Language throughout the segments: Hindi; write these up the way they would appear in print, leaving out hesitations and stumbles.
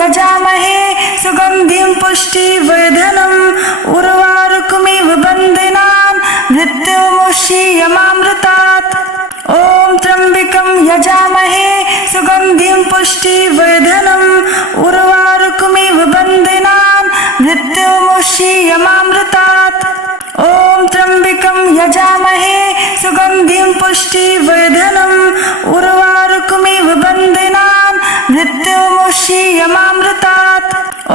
यजामहे सुगन्धिं पुष्टिवर्धनम् उर्वारुकमिव बन्धनान् मृत्युमुष्यमामृतात्। ॐ त्र्यम्बकं यजामहे सुगन्धिं पुष्टिवर्धनम् उर्वारुकमिव बन्धनान् मृत्युमुष्यमामृतात्। ॐ त्र्यम्बकं यजामहे सुगन्धिं पुष्टिवर्धनम् उर्वारुकमिव बन्धनान् मृत्युमुष्यमामृतात्। ॐ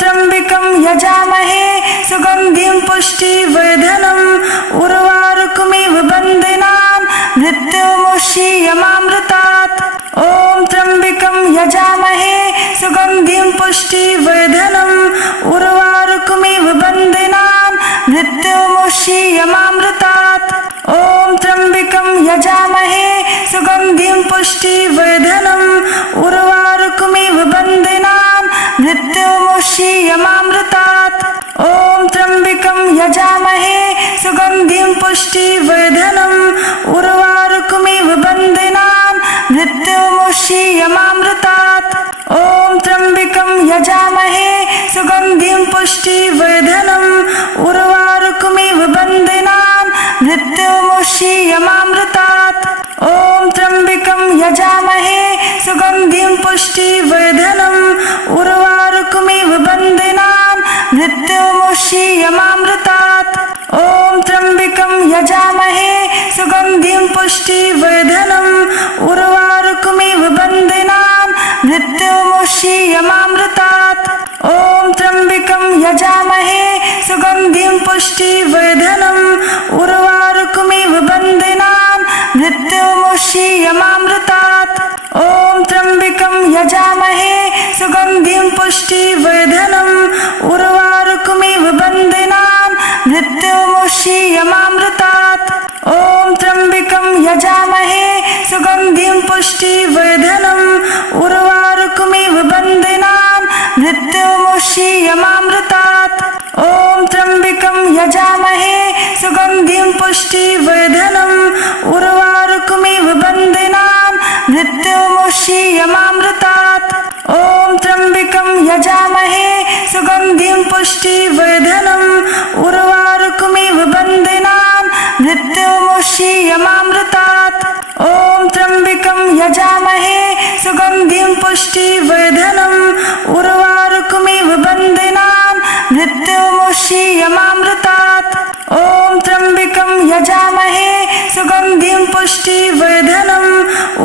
त्र्यम्बकं यजामहे सुगन्धिं पुष्टिवर्धनम् उर्वारुकमिव बन्धनान् मृत्युमुष्यमामृतात्। ॐ त्र्यम्बकं यजामहे सुगन्धिं पुष्टिवर्धनम् उर्वारुकमिव बन्धनान् मृत्युमुष्यमामृतात्। ॐ त्र्यम्बकं यजामहे सुगन्धिं पुष्टिवर्धनम् उर्वारुकमिव बन्धनान् मृत्युमुष्यमामृतात्। ॐ त्र्यम्बकं यजामहे सुगन्धिं पुष्टिवर्धनम् उर्वारुकमिव बन्धनान् मृत्युमुष्यमामृतात्। ॐ त्र्यम्बकं यजामहे सुगन्धिं पुष्टिवर्धनम् उर्वारुकमिव बन्धनान् मृत्युमुष्यमामृतात्। ॐ त्र्यम्बकं यजामहे सुगन्धिं पुष्टिवर्धनम् उर्वारुकमिव बन्धनान् मृत्युमुष्यमामृतात्। ॐ त्र्यम्बकं यजामहे सुगन्धिं पुष्टिवर्धनम् उर्वारुकमिव बन्धनान् मृत्युमुष्यमामृतात्। ॐ त्र्यम्बकं यजामहे सुगन्धिं पुष्टिवर्धनम् उर्वारुकमिव बन्धनान् मृत्युमुष्यमामृतात्। ॐ त्र्यम्बकं यजामहे सुगन्धिं पुष्टिवर्धनम् उर्वारुकमिव बन्धनान् मृत्युमुष्यमामृतात्। ॐ त्र्यम्बकं यजामहे सुगन्धिं पुष्टिवर्धनम् उर्वारुकमिव बन्धनान् मृत्युमुष्यमामृतात्। ॐ त्र्यम्बकं यजामहे सुगन्धिं पुष्टिवर्धनम् उर्वारुकमिव बन्धनान् मृत्युमुष्यमामृतात्। ॐ त्र्यम्बकं यजामहे सुगन्धिं पुष्टिवर्धनम् उर्वारुकमिव बन्धनान् मृत्युमुष्यमामृतात्। ॐ त्र्यम्बकं यजामहे सुगन्धिं पुष्टिवर्धनम् उर्वारुकमिव बन्धनान् मृत्युमुष्यमामृतात्। ॐ त्र्यम्बकं यजामहे सुगन्धिं पुष्टिवर्धनम्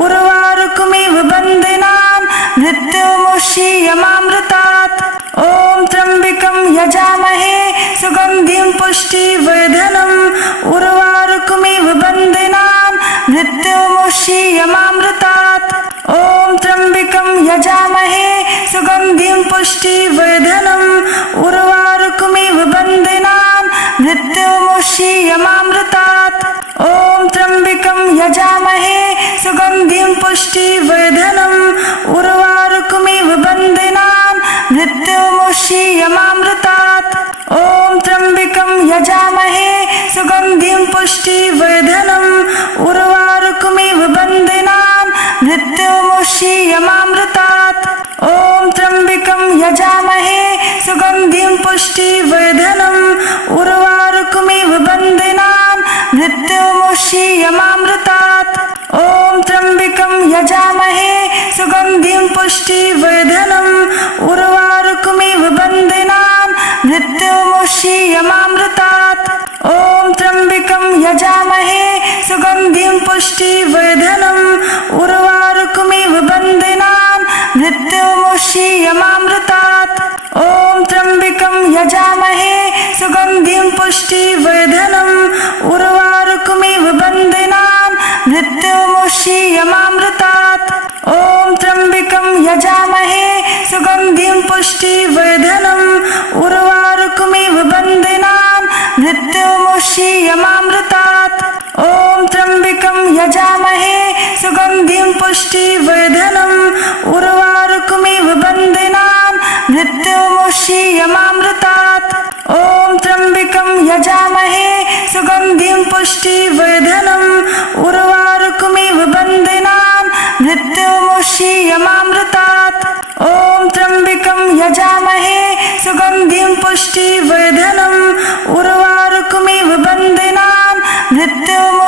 उर्वारुकमिव बन्धनान् मृत्युमुष्यमामृतात्। ॐ त्र्यम्बकं यजामहे सुगन्धिं पुष्टिवर्धनम् उर्वारुकमिव बन्धनान् मृत्युमुष्यमामृतात्। ॐ त्र्यम्बकं यजामहे सुगन्धिं पुष्टिवर्धनम् उर्वारुकमिव बन्धनान् मृत्युमुष्यमामृतात्। ॐ त्र्यम्बकं यजामहे सुगन्धिं पुष्टिवर्धनम् उर्वारुकमिव बन्धनान् मृत्युमुष्यमामृतात्। ॐ त्र्यम्बकं यजामहे सुगन्धिं पुष्टिवर्धनम् उर्वारुकमिव बन्धनान् मृत्युमुष्यमामृतात्। ॐ त्र्यम्बकं यजामहे सुगन्धिं पुष्टिवर्धनम् उर्वारुकमिव बन्धनान् मृत्युमुष्यमामृतात्। ॐ त्र्यम्बकं यजामहे सुगन्धिं पुष्टिवर्धनम् उर्वारुकमिव बन्धनान् मृत्युमुष्यमामृतात्। ॐ त्र्यम्बकं यजामहे सुगन्धिं पुष्टिवर्धनम् उर्वारुकमिव बन्धनान् मृत्युमुष्यमामृतात्। ॐ त्र्यम्बकं यजामहे सुगन्धिं पुष्टिवर्धनम् उर्वारुकमिव बन्धनान् मृत्युमुष्यमामृतात्। ॐ त्र्यम्बकं यजामहे सुगन्धिं पुष्टिवर्धनम् उर्वारुकमिव बन्धनान् मृत्युमुष्यमामृतात्। ॐ त्र्यम्बकं यजामहे सुगन्धिं पुष्टिवर्धनम् उर्वारुकमिव बन्धनान् मृत्युमुष्यमामृतात्। ॐ त्र्यम्बकं यजामहे सुगन्धिं पुष्टिवर्धनम् उर्वारुकमिव बन्धनान् मृत्युमुष्यमामृतात्। ॐ त्र्यम्बकं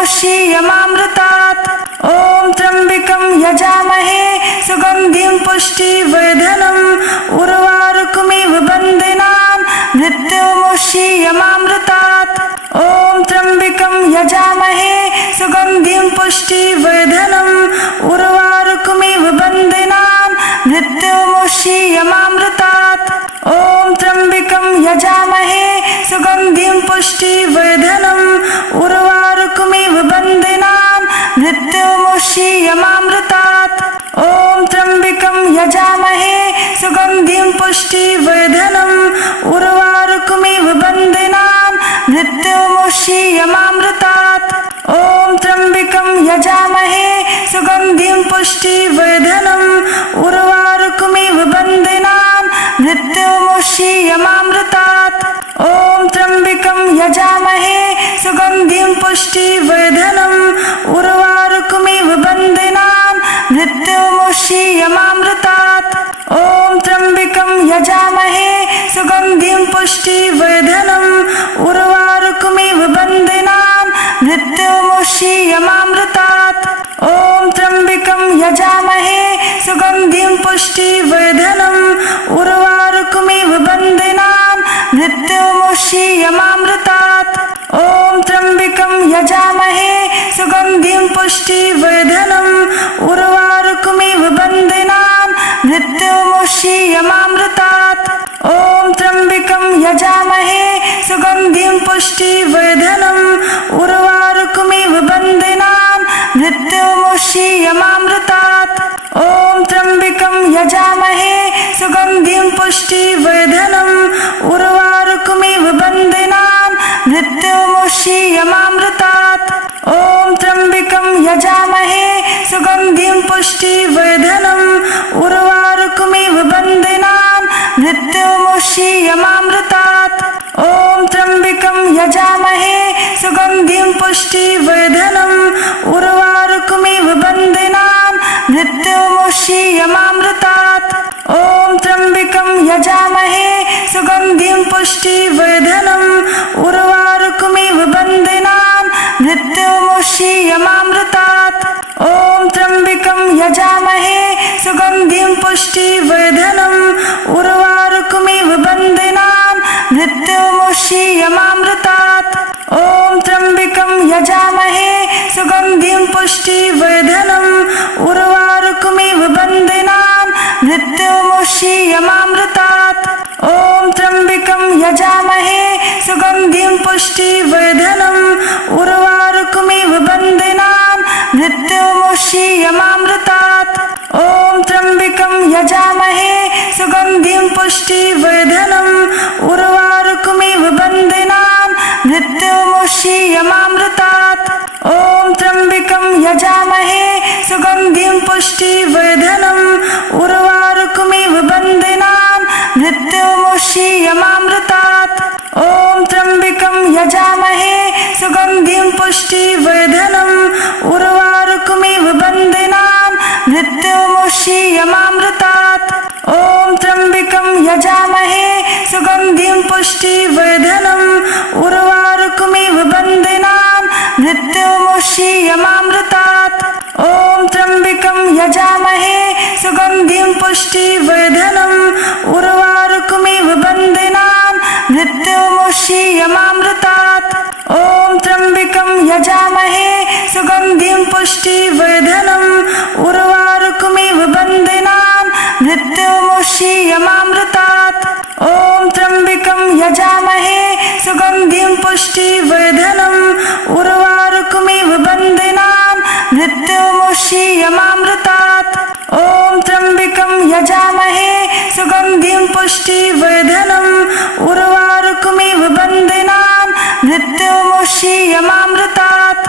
मृत्युमुक्षीयमामृतात्। ॐ त्र्यम्बकं यजामहे सुगन्धिं पुष्टिवर्धनम् उर्वारुकमिव बन्धनान् मृत्युमुक्षीयमामृतात्। ॐ त्र्यम्बकं यजामहे सुगन्धिं पुष्टिवर्धनम् उर्वारुकमिव बन्धनान् मृत्युमुक्षीयमामृतात्। ॐ त्र्यम्बकं यजामहे सुगन्धिं पुष्टिवर्धनम् उर्वारुकमिव बन्धनान् मृत्युमुक्षीयमामृतात्। ॐ त्र्यम्बकं यजामहे सुगन्धिं पुष्टिवर्धनम् उर्वारुकमिव बन्धनान् मृत्युमुक्षीयमामृतात्। ॐ त्र्यम्बकं यजामहे सुगन्धिं पुष्टिवर्धनम् उर्वारुकमिव बन्धनान् मृत्युमुक्षीयमामृतात्। ॐ त्र्यम्बकं यजामहे सुगन्धिं पुष्टिवर्धनम् उर्वारुकमिव बन्धनान् मृत्युमुक्षीयमामृतात्। ॐ त्र्यम्बकं यजामहे सुगन्धिं पुष्टिवर्धनम् उर्वारुकमिव बन्धनान् मृत्युमुक्षीयमामृतात्। ॐ त्र्यम्बकं यजामहे सुगन्धिं पुष्टिवर्धनम् उर्वारुकमिव बन्धनान् मृत्युमुक्षीयमामृतात्। ॐ त्र्यम्बकं यजामहे सुगन्धिं पुष्टिवर्धनम् उर्वारुकमिव बन्धनान् मृत्युमुक्षीयमामृतात्। ॐ त्र्यम्बकं यजामहे सुगन्धिं पुष्टिवर्धनम् उर्वारुकमिव बन्धनान् मृत्युमुक्षीयमामृतात्। ॐ त्र्यम्बकं यजामहे सुगन्धिं पुष्टिवर्धनम् उर्वारुकमिव बन्धनान् मृत्युमुक्षीयमामृतात्। ॐ त्र्यम्बकं यजामहे सुगन्धिं पुष्टिवर्धनम् उर्वारुकमिव बन्धनान् मृत्युमुक्षीयमामृतात्। ॐ त्र्यम्बकं यजामहे सुगन्धिं पुष्टिवर्धनम् उर्वारुकमिव बन्धनान् मृत्युमुक्षीयमामृतात्। ॐ त्र्यम्बकं यजामहे सुगन्धिं पुष्टिवर्धनम् उर्वारुकमिव बन्धनान् मृत्युमुक्षीयमामृतात्। ॐ त्र्यम्बकं यजामहे सुगन्धिं पुष्टिवर्धनम् उर्वारुकमिव बन्धनान् मृत्युमुक्षीयमामृतात्। ॐ त्र्यम्बकं यजामहे सुगन्धिं पुष्टिवर्धनम् उर्वारुकमिव बन्धनान् मृत्युमुक्षीयमामृतात्। ॐ त्र्यम्बकं यजामहे सुगन्धिं पुष्टिवर्धनम् उर्वारुकमिव बन्धनान् मृत्युमुक्षीयमामृतात्। ॐ त्र्यम्बकं यजामहे सुगन्धिं पुष्टिवर्धनम् उर्वारुकमिव बन्धनान् मृत्युमुक्षीयमामृतात्। ॐ त्र्यम्बकं यजामहे सुगन्धिं पुष्टिवर्धनम् उर्वारुकमिव बन्धनान् मृत्युमुक्षीयमामृतात्। ॐ त्र्यम्बकं यजामहे सुगन्धिं पुष्टिवर्धनम् उर्वारुकमिव बन्धनान् मृत्युमुक्षीयमामृतात्। ॐ त्र्यम्बकं यजामहे सुगन्धिं पुष्टिवर्धनम् उर्वारुकमिव बन्धनान् मृत्युमुक्षीयमामृतात्। ॐ त्र्यम्बकं यजामहे सुगन्धिं पुष्टिवर्धनम् उर्वारुकमिव बन्धनान् मृत्युमुक्षीयमामृतात्। ॐ त्र्यम्बकं यजामहे सुगन्धिं पुष्टिवर्धनम् उर्वारुकमिव बन्धनान् मृत्युमुक्षीयमामृतात्। ॐ त्र्यम्बकं यजामहे सुगन्धिं पुष्टिवर्धनम् उर्वारुकमिव बन्धनान् मृत्युमुक्षीयमामृतात्। ॐ त्र्यम्बकं यजामहे सुगन्धिं पुष्टिवर्धनम् उर्वारुकमिव बन्धनान् मृत्युमुक्षीयमामृतात्।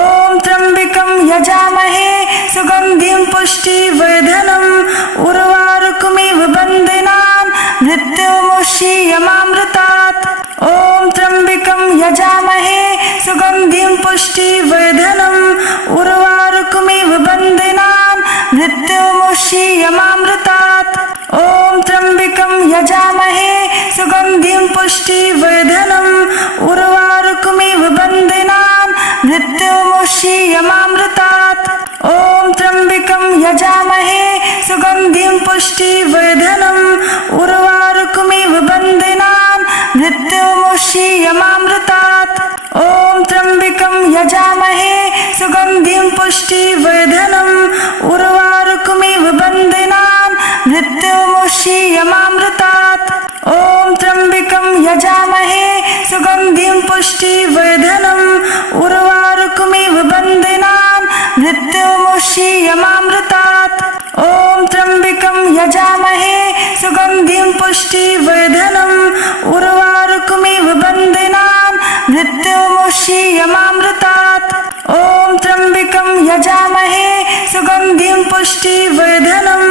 ॐ त्र्यम्बकं यजामहे सुगन्धिं पुष्टिवर्धनम् उर्वारुकमिव बन्धनान् मृत्युमुक्षीयमामृतात्। ॐ त्र्यम्बकं यजामहे सुगन्धिं पुष्टिवर्धनम् उर्वारुकमिव बन्धनान् मृत्युमुक्षीयमामृतात्। ॐ त्र्यम्बकं यजामहे सुगन्धिं पुष्टिवर्धनम् उर्वारुकमिव बन्धनान् मृत्युमुक्षीयमामृतात्। ॐ त्र्यम्बकं यजामहे सुगन्धिं पुष्टिवर्धनम् उर्वारुकमिव बन्धनान् मृत्युमुक्षीयमामृतात्। ॐ त्र्यम्बकं यजामहे सुगन्धिं पुष्टिवर्धनम् उर्वारुकमिव बन्धनान् मृत्युमुक्षीयमामृतात्। ॐ त्र्यम्बकं यजामहे सुगन्धिं पुष्टिवर्धनम् उर्वारुकमिव बन्धनान् मृत्युमुक्षीयमामृतात्। ॐ त्र्यम्बकं यजामहे सुगन्धिं पुष्टिवर्धनम् उर्वारुकमिव बन्धनान् मृत्युमुक्षीयमामृतात्। ॐ त्र्यम्बकं यजामहे सुगन्धिं पुष्टिवर्धनम्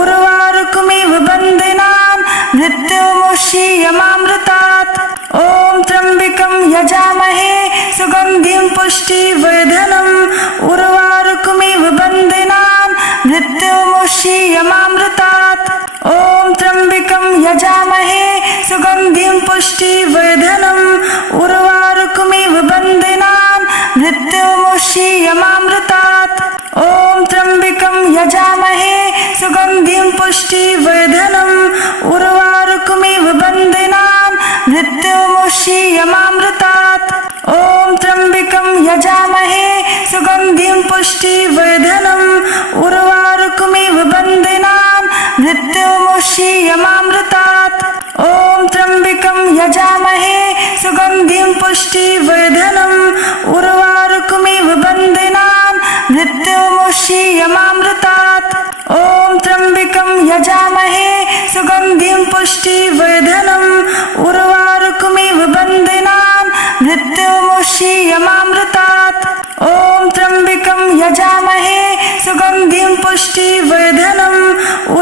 उर्वारुकमिव बन्धनान् मृत्युमुक्षीयमामृतात्। ॐ त्र्यम्बकं यजामहे सुगन्धिं पुष्टिवर्धनम् उर्वारुकमिव बन्धनान् मृत्युमुक्षीयमामृतात्। ॐ त्र्यम्बकं यजामहे सुगन्धिं पुष्टिवर्धनम् उर्वारुकमिव बन्धनान् मृत्युमुक्षीयमामृतात्। ॐ त्र्यम्बकं यजामहे सुगन्धिं पुष्टिवर्धनम् उर्वारुकमिव बन्धनान् मृत्युमुक्षीयमामृतात्। ॐ त्र्यम्बकं यजामहे सुगन्धिं पुष्टिवर्धनम् उर्वारुकमिव बन्धनान् मृत्युमुक्षीयमामृतात्। ॐ त्र्यम्बकं यजामहे सुगन्धिं पुष्टिवर्धनम् उर्वारुकमिव बन्धनान् मृत्युमुक्षीयमामृतात्। ॐ त्र्यम्बकं यजामहे सुगन्धिं पुष्टिवर्धनम् उर्वारुकमिव बन्धनान् मृत्युमुक्षीयमामृतात्। ॐ त्र्यम्बकं यजामहे सुगन्धिं पुष्टिवर्धनम्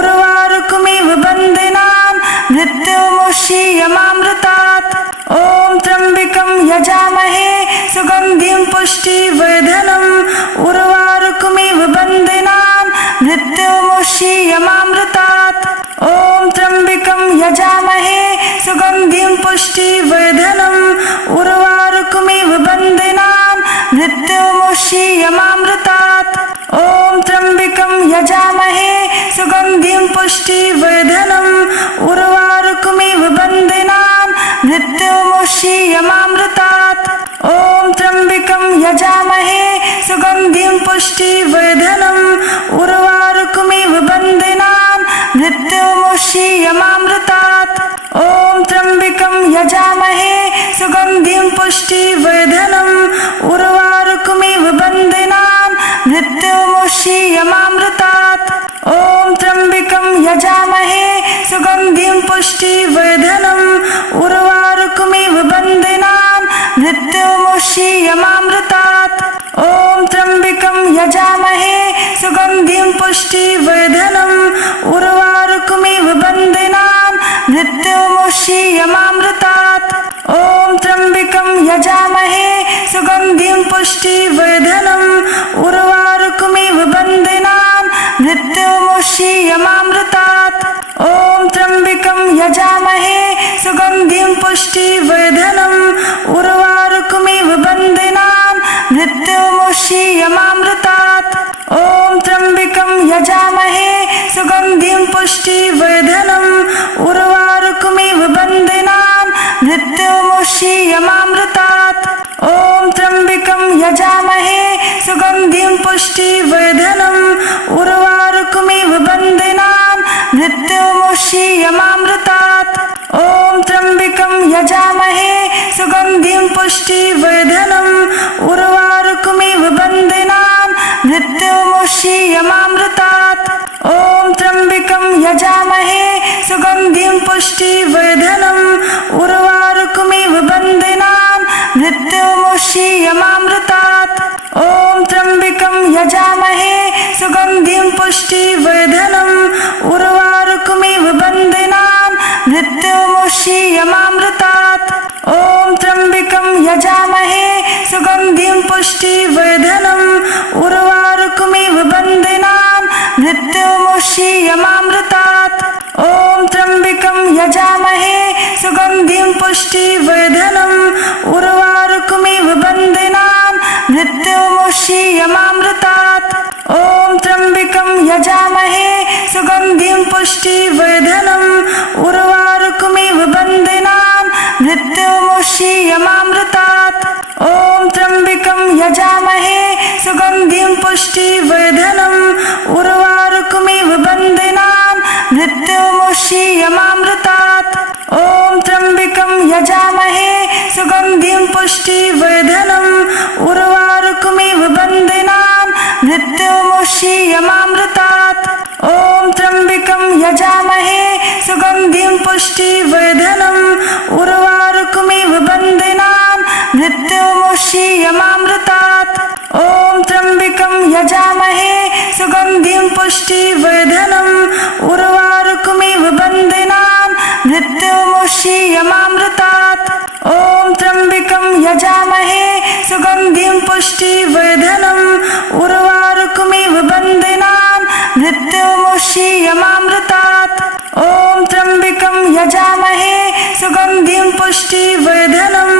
उर्वारुकमिव बन्धनान् मृत्युमुक्षीयमामृतात्। ॐ त्र्यम्बकं यजामहे सुगन्धिं पुष्टिवर्धनम् उर्वारुकमिव बन्धनान् मृत्युमुक्षीयमामृतात्। ॐ त्र्यम्बकं यजामहे सुगन्धिं पुष्टिवर्धनम् उर्वारुकमिव बन्धनान् मृत्युमुक्षीयमामृतात्। ॐ त्र्यम्बकं यजामहे सुगन्धिं पुष्टिवर्धनम् उर्वारुकमिव बन्धनान् मृत्युमुक्षीयमामृतात्। ॐ त्र्यम्बकं यजामहे सुगन्धिं पुष्टिवर्धनम् उर्वारुकमिव बन्धनान् मृत्युमुक्षीयमामृतात्। ॐ त्र्यम्बकं यजामहे सुगन्धिं पुष्टिवर्धनम् उर्वारुकमिव बन्धनान् मृत्युमुक्षीयमामृतात्। ॐ त्र्यम्बकं यजामहे सुगन्धिं पुष्टिवर्धनम् उर्वारुकमिव बन्धनान् मृत्युमुक्षीयमामृतात्। ॐ त्र्यम्बकं यजामहे सुगन्धिं पुष्टिवर्धनम् उर्वारुकमिव बन्धनान् मृत्युमुक्षीयमामृतात्। ॐ त्र्यम्बकं यजामहे सुगन्धिं पुष्टिवर्धनम् उर्वारुकमिव बन्धनान् मृत्युमुक्षीयमामृतात्। ॐ त्र्यम्बकं यजामहे सुगन्धिं पुष्टिवर्धनम् उर्वारुकमिव बन्धनान् मृत्युमुक्षीयमामृतात्। ॐ त्र्यम्बकं यजामहे सुगन्धिं पुष्टिवर्धनम् उर्वारुकमिव बन्धनान् मृत्युमुक्षीयमामृतात्। ॐ त्र्यम्बकं यजामहे सुगन्धिं पुष्टिवर्धनम् उर्वारुकमिव बन्धनान् मृत्युमुक्षीयमामृतात्। ॐ त्र्यम्बकं यजामहे सुगन्धिं पुष्टिवर्धनम् उर्वारुकमिव बन्धनान् मृत्युमुक्षीयमामृतात्। ॐ त्र्यम्बकं यजामहे सुगन्धिं पुष्टिवर्धनम् उर्वारुकमिव बन्धनान् मृत्युमुक्षीयमामृतात्। ॐ त्र्यम्बकं यजामहे सुगन्धिं पुष्टिवर्धनम् उर्वारुकमिव बन्धनान् मृत्युमुक्षीयमामृतात्। ॐ त्र्यम्बकं यजामहे सुगन्धिं पुष्टिवर्धनम् उर्वारुकमिव बन्धनान् मृत्युमुक्षीयमामृतात्। ॐ त्र्यम्बकं यजामहे सुगन्धिं पुष्टिवर्धनम् उर्वारुकमिव बन्धनान् मृत्युमुक्षीयमामृतात्। ॐ त्र्यम्बकं यजामहे सुगन्धिं पुष्टिवर्धनम् उर्वारुकमिव बन्धनान् मृत्युमुक्षीयमामृतात्। ॐ त्र्यम्बकं यजामहे सुगन्धिं पुष्टिवर्धनम् उर्वारुकमिव बन्धनान् मृत्युमुक्षीयमामृतात्। ॐ त्र्यम्बकं यजामहे सुगन्धिं पुष्टिवर्धनम् उर्वारुकमिव बन्धनान् मृत्युमुक्षीयमामृतात्। ॐ त्र्यम्बकं यजामहे सुगन्धिं पुष्टिवर्धनम् उर्वारुकमिव बन्धनान् मृत्युमुक्षीयमामृतात्। ॐ त्र्यम्बकं यजामहे सुगन्धिं पुष्टिवर्धनम् उर्वारुकमिव बन्धनान् मृत्युमुक्षीयमामृतात्। ॐ त्र्यम्बकं यजामहे सुगन्धिं पुष्टिवर्धनम् उर्वारुकमिव बन्धनान् मृत्युमुक्षीयमामृतात्। ॐ त्र्यम्बकं यजामहे सुगन्धिं पुष्टिवर्धनम्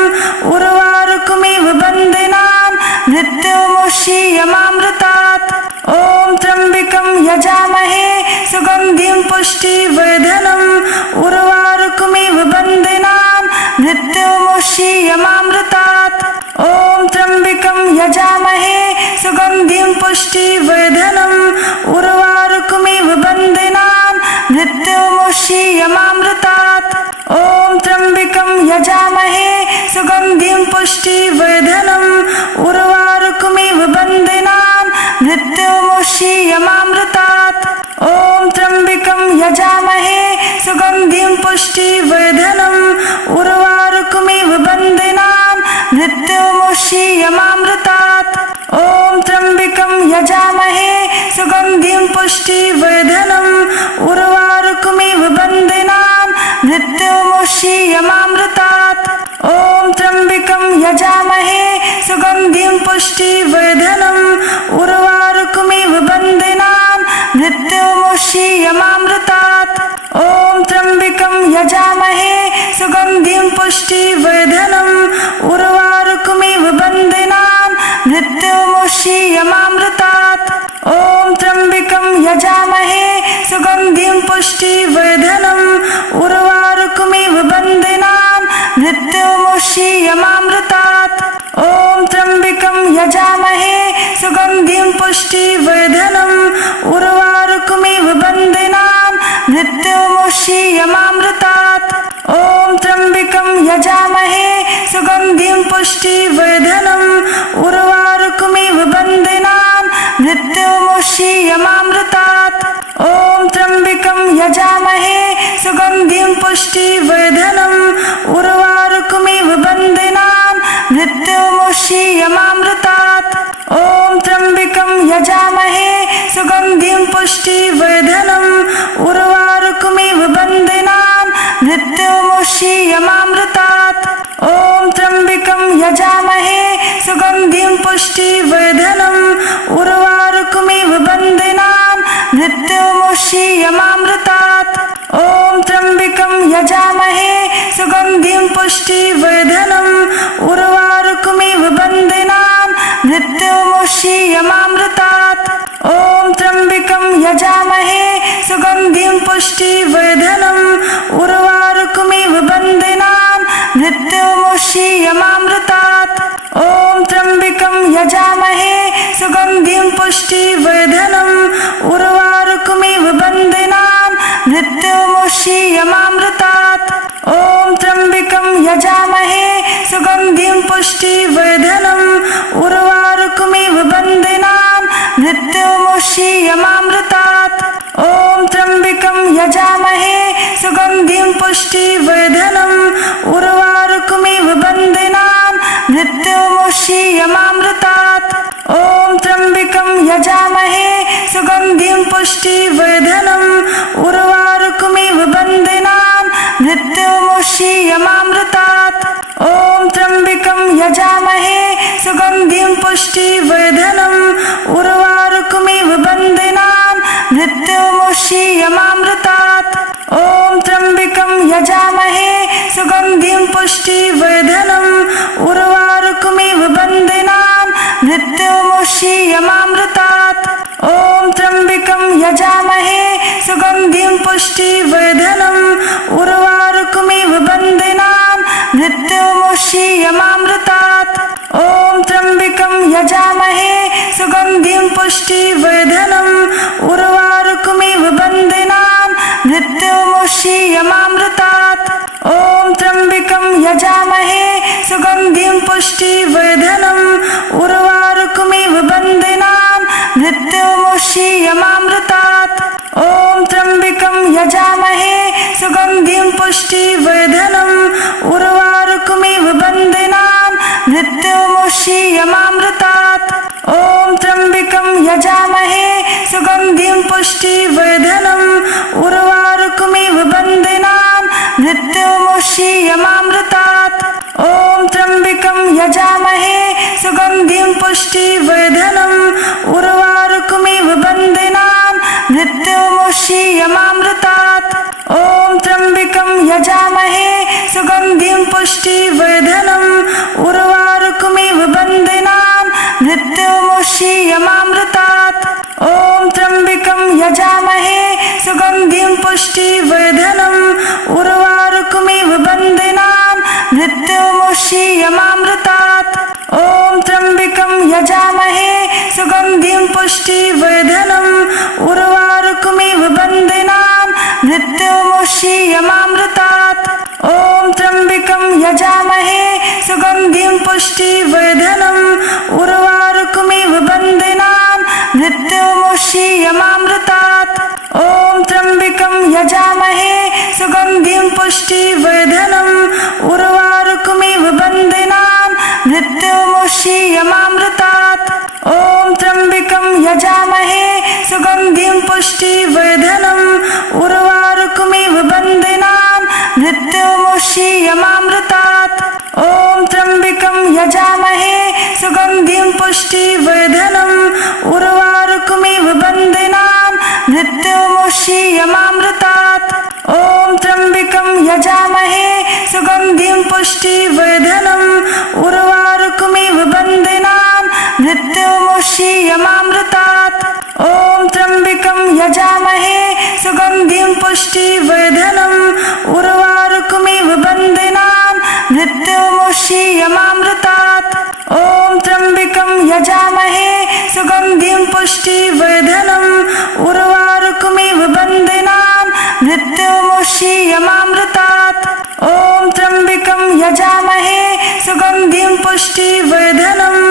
उर्वारुकमिव बन्धनान् मृत्युमुक्षीयमामृतात्। ॐ त्र्यम्बकं यजामहे सुगन्धिं पुष्टिवर्धनम् उर्वारुकमिव बन्धनान् मृत्युमुक्षीयमामृतात्। ॐ त्र्यम्बकं यजामहे सुगन्धिं पुष्टिवर्धनम् उर्वारुकमिव बन्धनान् मृत्युमुक्षीयमामृतात्। ॐ त्र्यम्बकं यजामहे सुगन्धिं पुष्टिवर्धनम् उर्वारुकमिव बन्धनान् मृत्युमुक्षीयमामृतात्। ॐ त्र्यम्बकं यजामहे सुगन्धिं पुष्टिवर्धनम् उर्वारुकमिव बन्धनान् मृत्युमुक्षीयमामृतात्। ॐ त्र्यम्बकं यजामहे सुगन्धिं पुष्टिवर्धनम् उर्वारुकमिव बन्धनान् मृत्युमुक्षीयमामृतात्। ॐ त्र्यम्बकं यजामहे सुगन्धिं पुष्टिवर्धनम् उर्वारुकमिव बन्धनान् मृत्युमुक्षीयमामृतात्। ॐ त्र्यम्बकं यजामहे सुगन्धिं पुष्टिवर्धनम् उर्वारुकमिव बन्धनान् मृत्युमुक्षीयमामृतात्। ॐ त्र्यम्बकं यजामहे सुगन्धिं पुष्टिवर्धनम् उर्वारुकमिव बन्धनान् मृत्युमुक्षीयमामृतात्। ॐ त्र्यम्बकं यजामहे सुगन्धिं पुष्टिवर्धनम् उर्वारुकमिव बन्धनान् मृत्युमुक्षीयमामृतात्। ॐ त्र्यम्बकं यजामहे सुगन्धिं पुष्टिवर्धनम् उर्वारुकमिव बन्धनान् मृत्युमुक्षीयमामृतात्। ॐ त्र्यम्बकं यजामहे सुगन्धिं पुष्टिवर्धनम् उर्वारुकमिव बन्धनान् मृत्युमुक्षीयमामृतात्। ॐ त्र्यम्बकं यजामहे सुगन्धिं पुष्टिवर्धनम् उर्वारुकमिव बन्धनान् मृत्युमुक्षीयमामृतात्। ॐ त्र्यम्बकं यजामहे सुगन्धिं पुष्टिवर्धनम् उर्वारुकमिव बन्धनान् मृत्युमुक्षीयमामृतात्। ॐ त्र्यम्बकं यजामहे सुगन्धिं पुष्टिवर्धनम् उर्वारुकमिव बन्धनान् मृत्युमुक्षीयमामृतात्। ॐ त्र्यम्बकं यजामहे सुगन्धिं पुष्टिवर्धनम् उर्वारुकमिव बन्धनान् मृत्युमुक्षीयमामृतात्। ॐ त्र्यम्बकं यजामहे सुगन्धिं पुष्टिवर्धनम् उर्वारुकमिव बन्धनान् मृत्युमुक्षीयमामृतात्। ॐ त्र्यम्बकं यजामहे सुगन्धिं पुष्टिवर्धनम् उर्वारुकमिव बन्धनान् मृत्युमुक्षीयमामृतात्। ॐ त्र्यम्बकं यजामहे सुगन्धिं पुष्टिवर्धनम् उर्वारुकमिव बन्धनान् मृत्युमुक्षीयमामृतात्। ॐ त्र्यम्बकं यजामहे सुगन्धिं पुष्टिवर्धनम् उर्वारुकमिव बन्धनान् मृत्युमुक्षीयमामृतात्। ॐ त्र्यम्बकं यजामहे सुगन्धिं पुष्टिवर्धनम् उर्वारुकमिव बन्धनान् मृत्युमुक्षीयमामृतात्। ॐ त्र्यम्बकं यजामहे सुगन्धिं पुष्टिवर्धनम् उर्वारुकमिव बन्धनान् मृत्युमुक्षीयमामृतात्। ॐ त्र्यम्बकं यजामहे सुगन्धिं पुष्टिवर्धनम् उर्वारुकमिव बन्धनान् मृत्युमुक्षीयमामृतात्। ॐ त्र्यम्बकं यजामहे सुगन्धिं पुष्टिवर्धनम् उर्वारुकमिव बन्धनान् मृत्युमुक्षीयमामृतात्। ॐ त्र्यम्बकं यजामहे सुगन्धिं पुष्टिवर्धनम् उर्वारुकमिव बन्धनान् मृत्युमुक्षीयमामृतात्। ॐ त्र्यम्बकं यजामहे सुगन्धिं पुष्टिवर्धनम् उर्वारुकमिव बन्धनान् मृत्युमुक्षीयमामृतात्। ॐ त्र्यम्बकं यजामहे सुगन्धिं पुष्टिवर्धनम् उर्वारुकमिव बन्धनान् मृत्युमुक्षीयमामृतात्। ॐ त्र्यम्बकं यजामहे सुगन्धिं पुष्टिवर्धनम् उर्वारुकमिव बन्धनान् मृत्युमुक्षीयमामृतात्। ॐ त्र्यम्बकं यजामहे सुगन्धिं पुष्टिवर्धनम् उर्वारुकमिव बन्धनान् मृत्युमुक्षीयमामृतात्। ॐ त्र्यम्बकं यजामहे सुगन्धिं पुष्टिवर्धनम् उर्वारुकमिव बन्धनान् मृत्युमुक्षीयमामृतात्। ॐ त्र्यम्बकं यजामहे सुगन्धिं पुष्टिवर्धनम् उर्वारुकमिव बन्धनान् मृत्युमुक्षीयमामृतात्। ॐ त्र्यम्बकं यजामहे सुगन्धिं पुष्टिवर्धनम् उर्वारुकमिव बन्धनान् मृत्युमुक्षीयमामृतात्। ॐ त्र्यम्बकं यजामहे सुगन्धिं पुष्टिवर्धनम् उर्वारुकमिव बन्धनान् मृत्युमुक्षीयमामृतात्। ॐ त्र्यम्बकं यजामहे सुगन्धिं पुष्टिवर्धनम् उर्वारुकमिव बन्धनान् मृत्युमुक्षीयमामृतात्। ॐ त्र्यम्बकं यजामहे सुगन्धिं पुष्टिवर्धनम् उर्वारुकमिव बन्धनान् मृत्युमुक्षीयमामृतात्। ॐ त्र्यम्बकं यजामहे सुगन्धिं पुष्टिवर्धनम् उर्वारुकमिव बन्धनान् मृत्युमुक्षीयमामृतात्। ॐ त्र्यम्बकं यजामहे सुगन्धिं पुष्टिवर्धनम् उर्वारुकमिव बन्धनान् मृत्युमुक्षीयमामृतात्। ॐ त्र्यम्बकं यजामहे सुगन्धिं पुष्टिवर्धनम् उर्वारुकमिव बन्धनान् मृत्युमुक्षीयमामृतात्। ॐ त्र्यम्बकं यजामहे सुगन्धिं पुष्टिवर्धनम्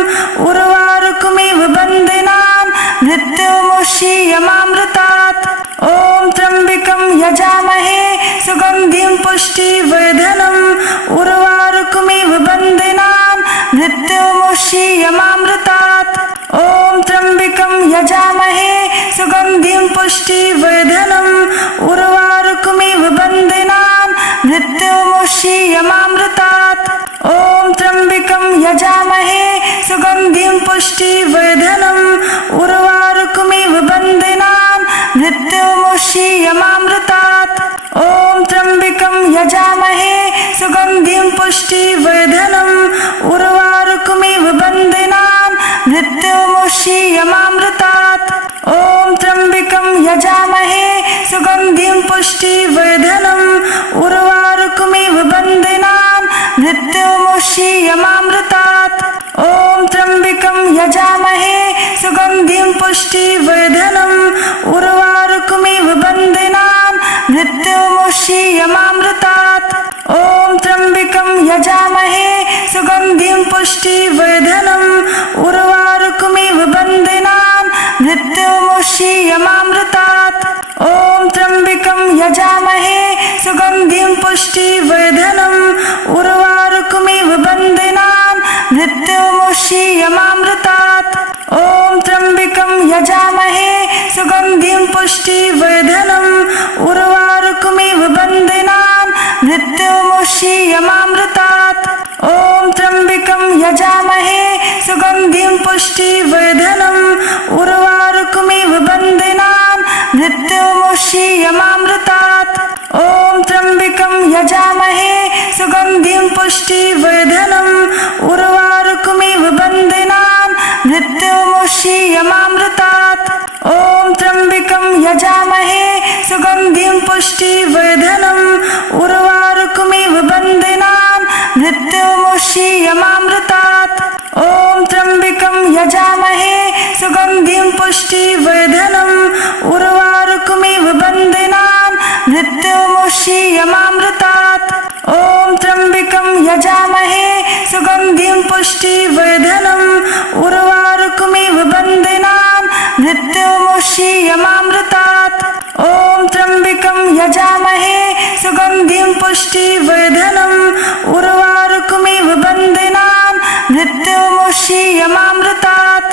उर्वारुकमिव बन्धनान् मृत्युमुक्षीयमामृतात्। ॐ त्र्यम्बकं यजामहे सुगन्धिं पुष्टिवर्धनम् उर्वारुकमिव बन्धनान् मृत्युमुक्षीयमामृतात्। ॐ त्र्यम्बकं यजामहे सुगन्धिं पुष्टिवर्धनम् उर्वारुकमिव बन्धनान् मृत्युमुक्षीयमामृतात्। ॐ त्र्यम्बकं यजामहे सुगन्धिं पुष्टिवर्धनम् उर्वारुकमिव बन्धनान् मृत्युमुक्षीयमामृतात्। ॐ त्र्यम्बकं यजामहे सुगन्धिं पुष्टिवर्धनम् उर्वारुकमिव बन्धनान् मृत्युमुक्षीयमामृतात्। ॐ त्र्यम्बकं यजामहे सुगन्धिं पुष्टिवर्धनम् उर्वारुकमिव बन्धनान् मृत्युमुक्षीयमामृतात्। ॐ त्र्यम्बकं यजामहे सुगन्धिं पुष्टिवर्धनम् उर्वारुकमिव बन्धनान् मृत्युमुक्षीयमामृतात्। ॐ त्र्यम्बकं यजामहे सुगन्धिं पुष्टिवर्धनम् उर्वारुकमिव बन्धनान् मृत्युमुक्षीयमामृतात्। ॐ त्र्यम्बकं यजामहे सुगन्धिं पुष्टिवर्धनम् उर्वारुकमिव बन्धनान् मृत्युमुक्षीयमामृतात्। ॐ त्र्यम्बकं यजामहे सुगन्धिं पुष्टिवर्धनम् उर्वारुकमिव बन्धनान् मृत्युमुक्षीयमामृतात्। ॐ त्र्यम्बकं यजामहे सुगन्धिं पुष्टिवर्धनम् उर्वारुकमिव बन्धनान् मृत्युमुक्षीयमामृतात्। ॐ त्र्यम्बकं यजामहे सुगन्धिं पुष्टिवर्धनम् उर्वारुकमिव बन्धनान् मृत्युमुक्षीयमामृतात्। ॐ त्र्यम्बकं यजामहे सुगन्धिं पुष्टिवर्धनम् उर्वारुकमिव बन्धनान् मृत्युमुक्षीयमामृतात्। ॐ त्र्यम्बकं यजामहे सुगन्धिं पुष्टिवर्धनम् उर्वारुकमिव बन्धनान् मृत्युमुक्षीयमामृतात्। ॐ त्र्यम्बकं यजामहे सुगन्धिं पुष्टिवर्धनम् उर्वारुकमिव बन्धनान् मृत्युमुक्षीयमामृतात्। ॐ त्र्यम्बकं यजामहे सुगन्धिं पुष्टिवर्धनम् उर्वारुकमिव बन्धनान् मृत्युमुक्षीयमामृतात्।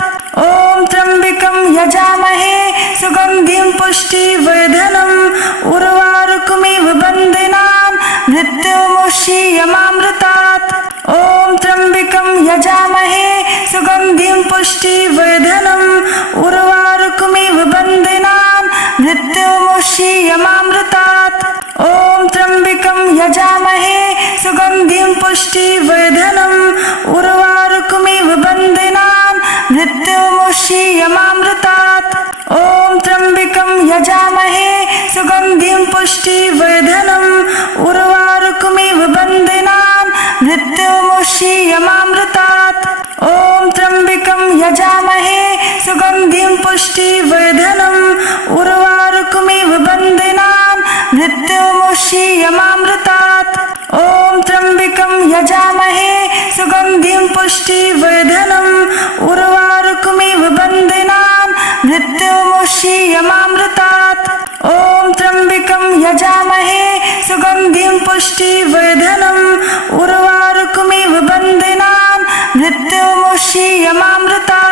ॐ त्र्यम्बकं यजामहे सुगन्धिं पुष्टिवर्धनम् उर्वारुकमिव बन्धनान् मृत्युमुक्षीयमामृतात्। ॐ त्र्यम्बकं यजामहे सुगन्धिं पुष्टिवर्धनम् उर्वारुकमिव बन्धनान् मृत्युमुक्षीयमामृतात्। ॐ त्र्यम्बकं यजामहे सुगन्धिं पुष्टिवर्धनम् उर्वारुकमिव बन्धनान् मृत्युमुक्षीयमामृतात्। ॐ त्र्यम्बकं यजामहे सुगन्धिं पुष्टिवर्धनम् उर्वारुकमिव बन्धनान् मृत्युमुक्षीयमामृतात्। ॐ त्र्यम्बकं यजामहे सुगन्धिं पुष्टिवर्धनम् उर्वारुकमिव बन्धनान् मृत्युमुक्षीयमामृतात्। ॐ त्र्यम्बकं यजामहे सुगन्धिं पुष्टिवर्धनम् उर्वारुकमिव बन्धनान् मृत्युमुक्षीयमामृतात्। ॐ त्र्यम्बकं यजामहे सुगन्धिं पुष्टिवर्धनम् उर्वारुकमिव बन्धनान् मृत्युमुक्षीयमामृतात्।